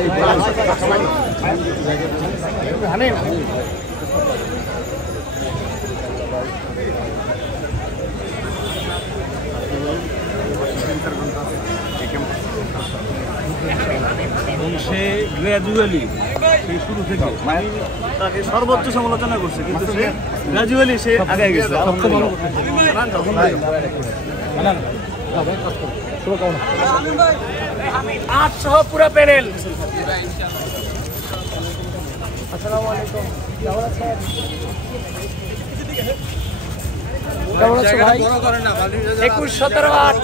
সে gradually শুরু থেকে তাকে সর্বোচ্চ সমালোচনা করছে, কিন্তু সে গ্র্যাজুয়ালি সে আগে গেছে। সহ পুরো প্যানেল। আসসালামু আলাইকুম, কেমন আছেন? কেমন আছো ভাই? 21, 17, 8।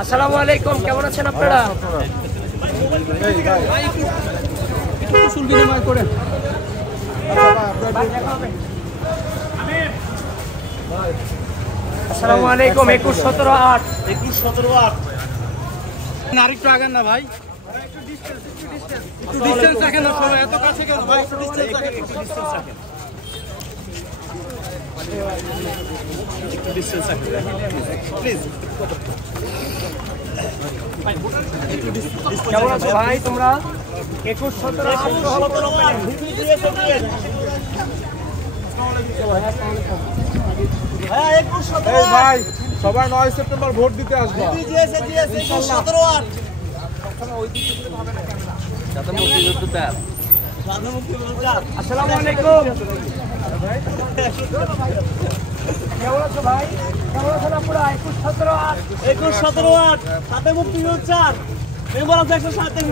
আসসালামু আলাইকুম, কেমন আছেন আপনারা? আসসালামু আলাইকুম। 21, 17, 8। 21, 17, 8। আরেকটু আগান না ভাই, একটু ডিসটেন্স রাখেন না সবাই, এত কাছে কেন ভাই, একটু ডিসটেন্স রাখেন, একটু ডিসটেন্স রাখেন, একটু ডিসটেন্স রাখেন প্লিজ। কেমন আছো ভাই তোমরা? 21, 17, 8 ভাই সবাই 9 সেপ্টেম্বর ভোট দিতে আসবো। আসসালামু আলাইকুম, কেমন আছো ভাই? কেমন আছেন আপনারা? 21, 17, 8। 21, 17, 8। সাথে মুক্তি 4 মেম্বার অফ 107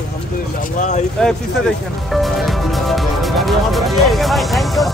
আলহামদুলিল্লাহ। পিছিয়ে দেখেন ভাই, থ্যাংক ইউ।